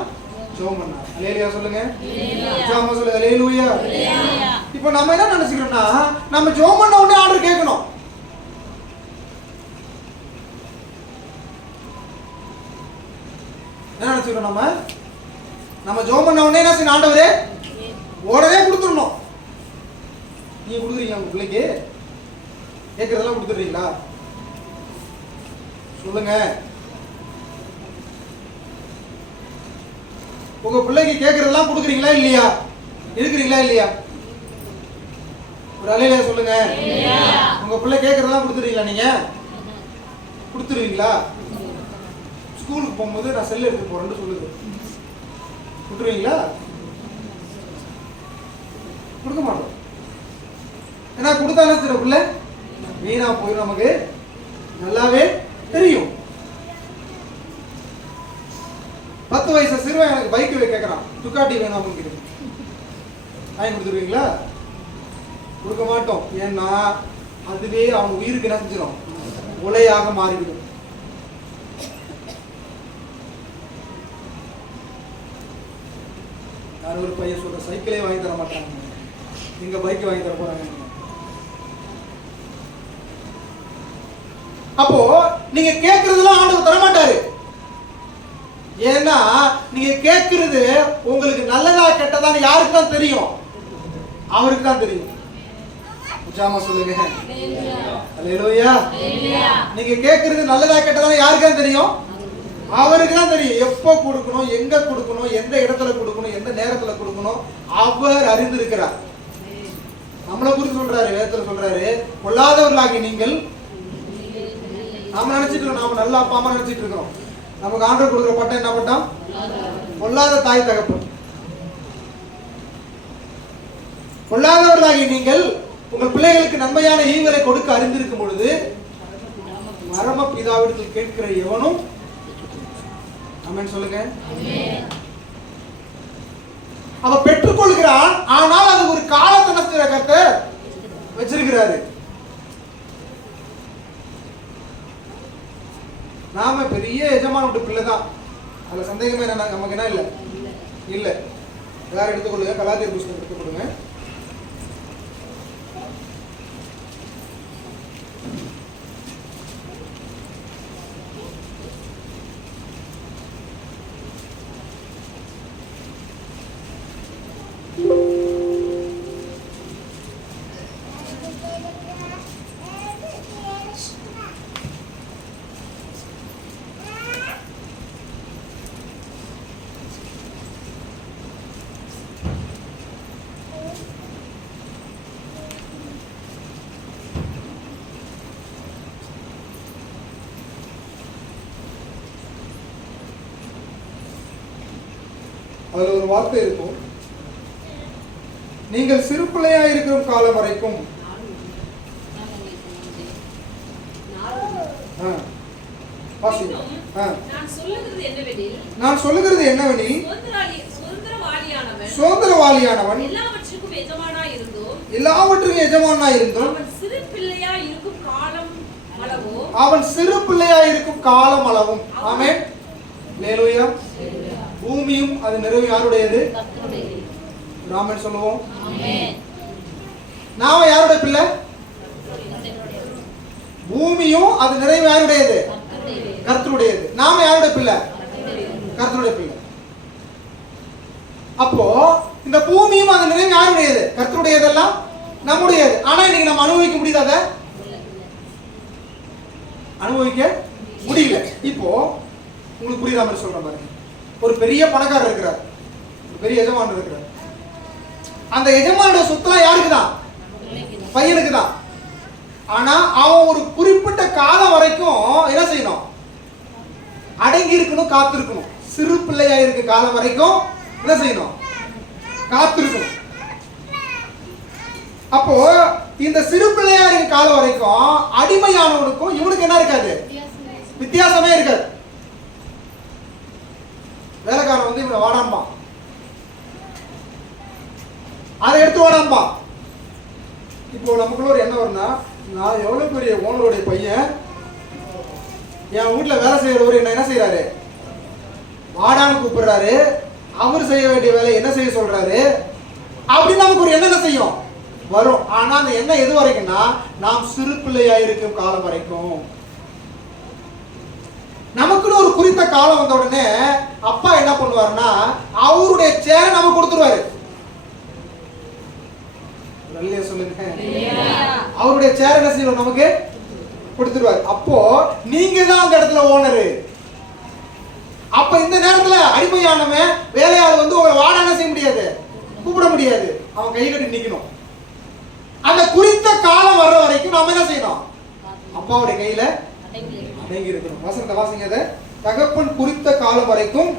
ஜெபம் பண்ணார். அல்லேலூயா சொல்லுங்க. ஜெபம் சொல்லுங்க. அல்லேலூயா. இப்போ நம்ம என்ன நினைச்சுக்கிறோம்னா, நம்ம ஜெபம் பண்ண உடனே ஆண்டவர் கேட்கணும். என்ன நினைச்சுக்கிறோம்? நம்ம ஜெபம் பண்ண உடனே என்ன செய்யணும்? ஆண்டவரே உடனே கொடுத்துடணும். நீங்க கொடுக்குறீங்க உங்க பிள்ளைக்கு? கேட்கறதெல்லாம் கொடுத்துடுறீங்களா? சொல்லுங்க. உங்க பிள்ளைக்கு கேட்கறதெல்லாம் கொடுக்குறீங்களா இல்லையா? இருக்கிறீங்களா இல்லையா? ஒரு அல்லேலூயா சொல்லுங்க. உங்க பிள்ளை கேட்கறதெல்லாம் கொடுத்துடுறீங்களா? நீங்க கொடுத்துருவீங்களா? ஸ்கூலுக்கு போகும்போது நான் செல் எடுத்து போறேன்னு சொல்லுது, கொடுத்துருவீங்களா? கொடுக்க மாட்டோம். ஏன்னா கொடுத்தாலும் சில பிள்ளை வீணா போய் நமக்கு நல்லாவே தெரியும். 10 வயசு சிறுவன் எனக்கு பைக் கேட்கறான், துக்காட்டி வேணும் அப்படின்னு வாங்கி கொடுத்துருவீங்களா? கொடுக்க மாட்டோம். ஏன்னா அதுவே அவன் உயிருக்கு என்ன செஞ்சிடும்? உலையாக மாறிவிடும். யார் ஒரு பையன் சொல்ற சைக்கிளே வாங்கி தர மாட்டாங்க, எங்க பைக் வாங்கி தர போறாங்க. அப்போ நீங்க கேட்கறதெல்லாம் ஆண்டவர் தர மாட்டாரு. ஏன்னா நீங்க கேட்கறது உங்களுக்கு நல்லதா கெட்டதான்னு யாருக்கு தான் தெரியும்? அவருக்கு தான் தெரியும். உச்சாமா சொல்லுங்க. அல்லேலூயா. நீங்க கேட்கறது நல்லதா கெட்டதான்னு யாருக்கு தான் தெரியும்? அவருக்கு தான் தெரியும். எப்போ கொடுக்கணும், எங்க கொடுக்கணும், எந்த இடத்துல கொடுக்கணும், எந்த நேரத்துல கொடுக்கணும் அவர் அறிந்திருக்கிறார். நம்மளை குறித்து சொல்றாரு, வேதத்துல சொல்றாரு, பொல்லாதவர்களாகி நீங்கள். நாம நினைச்சிட்டு இருக்கோம் நாம நல்ல அப்பா அம்மா நினைச்சிட்டு இருக்கிறோம். நமக்கு ஆண்டவர் கொடுக்குற பட்டம் என்ன பட்டம்? பொல்லாத தாய் தகப்பன். பொல்லாதவர்களாகி நீங்கள் உங்கள் பிள்ளைகளுக்கு நன்மையான ஈவுகளை கொடுக்க அறிந்திருக்கும் பொழுது மரம பிதாவிடத்தில் கேட்கிற எவனும் ஆமென் சொல்லுங்க. அவ பெற்றுக்கொள்கிறான், ஆனால் அது ஒரு காலத்தை கர்த்தர் வச்சிருக்கிறாரு. நாம பெரிய எஜமான விட்டு பிள்ளை தான், அதுல சந்தேகமே என்ன? நமக்கு என்ன இல்லை இல்ல. யார் எடுத்துக்கொள்ளுங்க, கலாத்தியர் புத்தகம் எடுத்துக்கொள்ளுங்க. அதுல ஒரு வார்த்தை இருக்கும், நீங்கள் சிறு பிள்ளையா இருக்கிற காலம் வரைக்கும். நான் சொல்லுகிறது என்னவெனில், சுதந்திரவாளியானவன் எல்லாவற்றுக்கும் எஜமானாய் இருந்தும் அவன் சிறு பிள்ளையா இருக்கும் காலம் அளவும். ஆமென். அல்லேலூயா. பூமியும் அது நிறைவு யாருடையது? ஆமென் சொல்லுவோம். நாம யாருடைய பிள்ளை? பூமியும் அது நிறைவு யாருடையது? கர்த்தருடையது. நாம யாருடைய பிள்ளை? கர்த்தருடைய பிள்ளை. அப்போ இந்த பூமியும் அது நிறைவு யாருடையது? கர்த்தருடையதெல்லாம் நம்முடையது. ஆனா இன்னைக்கு நம்ம அனுபவிக்க முடியாத, அனுபவிக்க முடியல. இப்போ உங்களுக்கு புரியுற மாதிரி சொல்ற பாருங்க. ஒரு பெரிய பணக்காரர் இருக்கிறார், ஒரு பெரிய எஜமானர் இருக்கிறார். அந்த எஜமானுடைய சொத்துலாம் யாருக்கு தான்? பையனுக்கு தான். ஆனா அவன் ஒரு குறிப்பிட்ட காலம் வரைக்கும் என்ன செய்யணும்? அடங்கி இருக்கணும், காத்திருக்கணும். சிறு பிள்ளையா இருக்க காலம் வரைக்கும் என்ன செய்யணும்? காத்திருக்கணும். அப்போ இந்த சிறு பிள்ளையா இருக்க காலம் வரைக்கும் அடிமையானவனுக்கும் இவனுக்கு என்ன இருக்காது? வித்தியாசமே இருக்காது. வேலைக்காரன் வந்து இவனை வாடாம்பா, அதை எடுத்து வாடாம்பா. இப்போ நமக்குள்ள ஒரு என்ன வரும்னா, நான் எவ்வளவு பெரிய ஓனருடைய பையன், என் வீட்டுல வேலை செய்யறவர் என்ன செய்யறாரு, வாடான்னு கூப்பிடுறாரு, அவர் செய்ய வேண்டிய வேலை என்ன செய்ய சொல்றாரு அப்படின்னு நமக்கு ஒரு எண்ணம் செய்யும் வரும். ஆனா அந்த எண்ணம் எது வரைக்கும்னா நாம் சிறு பிள்ளையா இருக்கும் காலம் வரைக்கும். நமக்குன்னு ஒரு குறித்த காலம் வந்த உடனே அப்பா என்ன பண்ணுவாருன்னா அவருடைய சேரை நமக்கு கொடுத்துருவாரு. சொல்லுங்க, அவருடைய சேர் என்ன செய்வோம் நமக்கு கொடுத்துருவாரு. அப்போ நீங்க தான் அந்த இடத்துல ஓனரு. அப்ப இந்த நேரத்துல அடிமையானவன் வேலையாளர் வந்து உங்களை வாட என்ன செய்ய முடியாது, கூப்பிட முடியாது, அவன் கை கட்டி நிக்கணும். அந்த குறித்த காலம் வர்ற வரைக்கும் நாம என்ன செய்யணும், அப்பாவுடைய கையில அடங்கி இருக்கணும். வசனத்தை வாசிங்க. தகப்பன் குறித்த காலம் வரைக்கும்,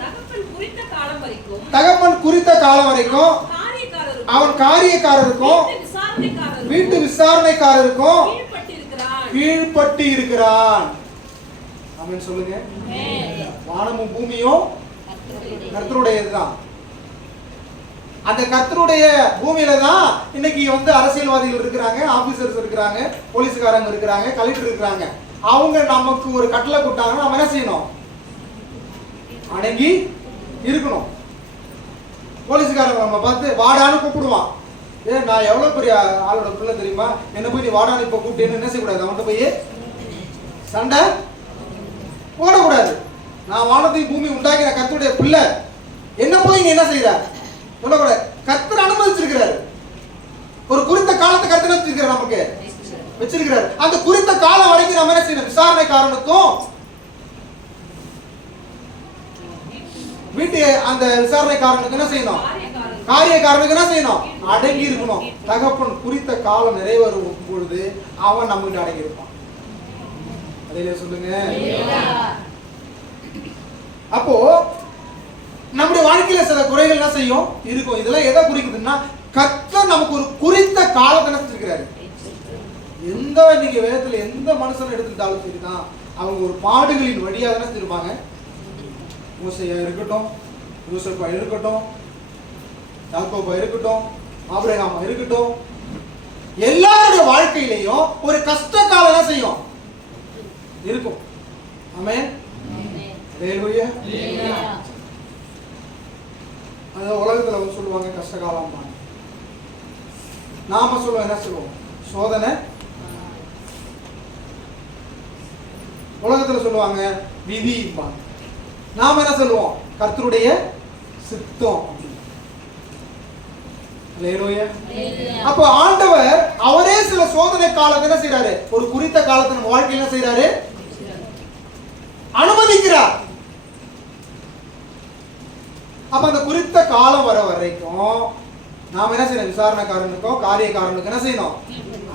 தகப்பன் குறித்த காலம் வரைக்கும் அவன் காரியக்காரருக்கும் வீட்டு விசாரணைக்காரருக்கும் கீழ்பட்டு இருக்கிறான். ஆமென் சொல்லுங்க. வானமும் பூமியும் கர்த்தருடையதுதான். அந்த கர்த்தருடைய பூமியில தான் இன்னைக்கு வந்து அரசியல்வாதிகள் இருக்கிறாங்க, ஆபீசர்ஸ் இருக்கிறாங்க, போலீஸ்காரங்க இருக்கிறாங்க, கலெக்டர் இருக்கிறாங்க. அவங்க நமக்கு ஒரு கட்டளை கொடுத்தாங்கன்னா நம்ம என்ன செய்யணும், அடங்கி இருக்கணும். போலீஸ்காரங்க நம்ம பார்த்து வாடான்னு கூப்பிடுவான். நான் எவ்வளவு பெரிய ஆளோட பிள்ளை தெரியுமா, என்ன போய் நீ வாடான்னு இப்ப கூப்பிட்டு என்ன செய்யக்கூடாது, அவன்கிட்ட போய் சண்டை போடக்கூடாது. நான் வானத்தையும் பூமி உண்டாக்கின கர்த்தருடைய பிள்ளை, என்ன போய் நீ என்ன செய்யற சொல்லக்கூடாது. கர்த்தர் அனுமதிச்சிருக்கிறாரு, ஒரு குறித்த காலத்தை கர்த்தர் வச்சிருக்கிறார், நமக்கு வச்சிருக்கிறாரு. அந்த குறித்த காலம் வரைக்கும் நம்ம என்ன செய்யணும், விசாரணைக்காரனுக்கும் வீட்டு அந்த விசாரணைக்காரனுக்கு என்ன செய்யணும், காரியக்காரனுக்கு என்ன செய்யணும், அடங்கி இருக்கணும். தகப்பன் குறித்த காலம் நிறைவேறும் பொழுது அவன் நம்மகிட்ட அடங்கி இருப்பான். அதே சொல்லுங்க. அப்போ நம்முடைய வாழ்க்கையில சில குறைகள் என்ன செய்யும் இருக்கும். இதெல்லாம் எதை குறிக்குதுன்னா கர்த்தர் நமக்கு ஒரு குறித்த காலத்தை நினைச்சிருக்கிறாரு. எந்த நீங்க வேதத்துல எந்த மனுஷன் எடுத்துட்டாலும் சரிதான், அவங்க ஒரு பாடுகளின் வழியாக என்ன செஞ்சிருப்பாங்க. மோசையா இருக்கட்டும், யோசேப்பா இருக்கட்டும், யாக்கோபா இருக்கட்டும், ஆபிரகாமா இருக்கட்டும், எல்லாருடைய வாழ்க்கையிலையும் ஒரு கஷ்ட காலம் என்ன செய்யும் இருக்கும். ஆமென். ஹல்லேலூயா. அந்த உலகத்துல வந்து சொல்லுவாங்க கஷ்ட காலம், நாம சொல்லுவோம் என்ன சொல்லுவோம், சோதனை. உலகத்துல சொல்லுவாங்க விதி, நாம என்ன சொல்லுவோம் கர்த்தருடைய சித்தம். அப்போ ஆண்டவர் அவரே சில சோதனை காலத்தை என்ன செய்யறாரு, ஒரு குறித்த காலத்தை நம்ம வாழ்க்கையில் என்ன செய்யறாரு, அனுமதிக்கிறார். அப்ப அந்த குறித்த காலம் வர வரைக்கும் நாம என்ன செய்யணும், விசாரணைக்காரனுக்கும் காரியக்காரனுக்கும் என்ன செய்யணும்,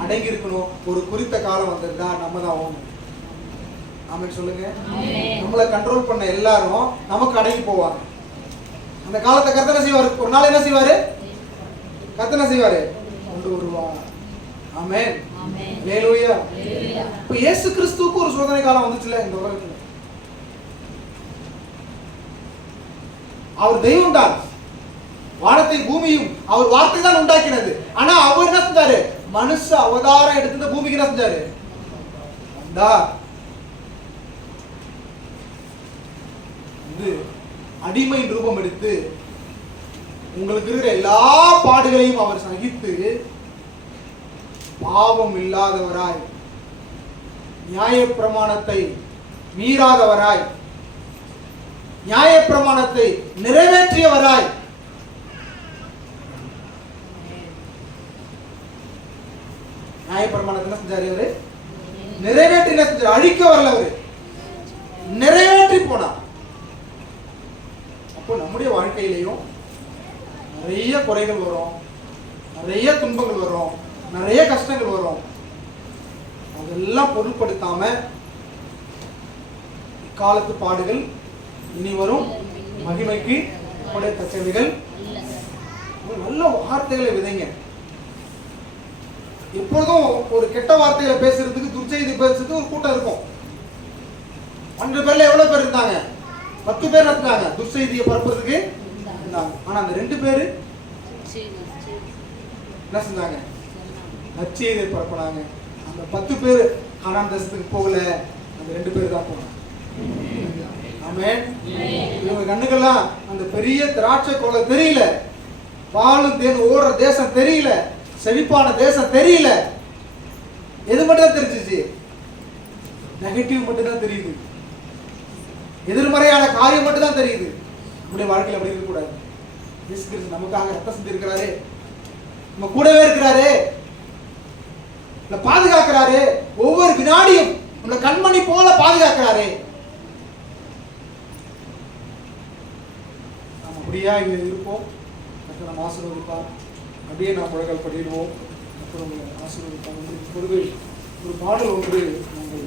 அடங்கி இருக்கணும். ஒரு குறித்த காலம் வந்திருந்தா நம்ம தான் ஓணும். ஆமென் சொல்லுங்க. நம்மளை கண்ட்ரோல் பண்ண எல்லாரும் நமக்கு அடங்கி போவாங்க. அந்த காலத்தை கர்த்தர் என்ன செய்வாரு, ஒரு நாள் என்ன செய்வாரு, கர்த்தர் என்ன செய்வாரு, கொண்டு வருவார். ஆமென். ஹல்லேலூயா. இப்ப இயேசு கிறிஸ்துவுக்கு ஒரு சோதனை காலம் வந்துச்சுல இந்த உலகத்துல. அவர் தெய்வம் தான், வானத்தை பூமியும் அவர் வார்த்தை தான் உண்டாக்கினது. ஆனா அவர் என்ன செஞ்சாரு, மனுஷ அவதாரம் எடுத்து இந்த பூமிக்கு என்ன செஞ்சாரு, அடிமை ரூபம் எடுத்து உங்களுக்கு இருக்கிற எல்லா பாடுகளையும் அவர் சகித்து பாவம் இல்லாதவராய், நியாயப்பிரமாணத்தை மீறாதவராய், நியாயப்பிரமாணத்தை நிறைவேற்றியவராய், நியாயப்பிரமாணத்தை என்ன செஞ்சாரு, அவரு நிறைவேற்றி என்ன செஞ்சாரு, அழிக்க வரல, அவரு நிறைவேற்றி போனார். அப்போ நம்முடைய வாழ்க்கையிலையும் நிறைய குறைகள் வரும், நிறைய துன்பங்கள் வரும், நிறைய கஷ்டங்கள் வரும். அதெல்லாம் பொருட்படுத்தாம இக்காலத்து பாடுகள் இனி வரும் மகிமைக்கு தக்கவைகள், நல்ல வார்த்தைகளை விதைங்க. எப்பொழுதும் ஒரு கெட்ட வார்த்தைகளை பேசுறதுக்கு, துர்ச்செய்தி பேசுறதுக்கு ஒரு கூட்டம் இருக்கும். 100 பேர்ல எவ்வளவு பேர் இருந்தாங்க, 10 பேர் இருந்தாங்க துர்ச்செய்தியை பரப்புறதுக்கு இருந்தாங்க. ஆனா அந்த 2 பேரு என்ன செஞ்சாங்க, நற்செய்தியை பரப்புனாங்க. அந்த 10 பேர் கானான் தேசத்துக்கு போகல, அந்த 2 பேர் தான் போனாங்க. ஆமென். இவங்க கண்ணுக்கெல்லாம் அந்த பெரிய திராட்சை கொலை தெரியல, பாலும் தேன் ஓடுற தேசம் தெரியல, செழிப்பான தேசம் தெரியல. எது மட்டும் தான் தெரிஞ்சிச்சு? நெகட்டிவ் மட்டும் தான் தெரியுது, எதிர்மறையான காரியம் மட்டும் தான் தெரியுது. நம்முடைய வாழ்க்கையில் அப்படி இருக்கக்கூடாது. இயேசு கிறிஸ்து நமக்காக ரத்தம் சிந்தி இருக்கிறாரு, நம்ம கூடவே இருக்கிறாரு, பாதுகாக்கிறாரு, ஒவ்வொரு வினாடியும் நம்மளை கண்மணி போல பாதுகாக்கிறாரு. நாம் அப்படியா இருப்போம், நம்ம ஆசீர்வதிப்பார். அப்படியே நாம் முழங்கால் படிடுவோம், அப்புறம் ஆசீர்வதிப்பார். பொழுது ஒரு பாடல் ஒன்று நாங்கள்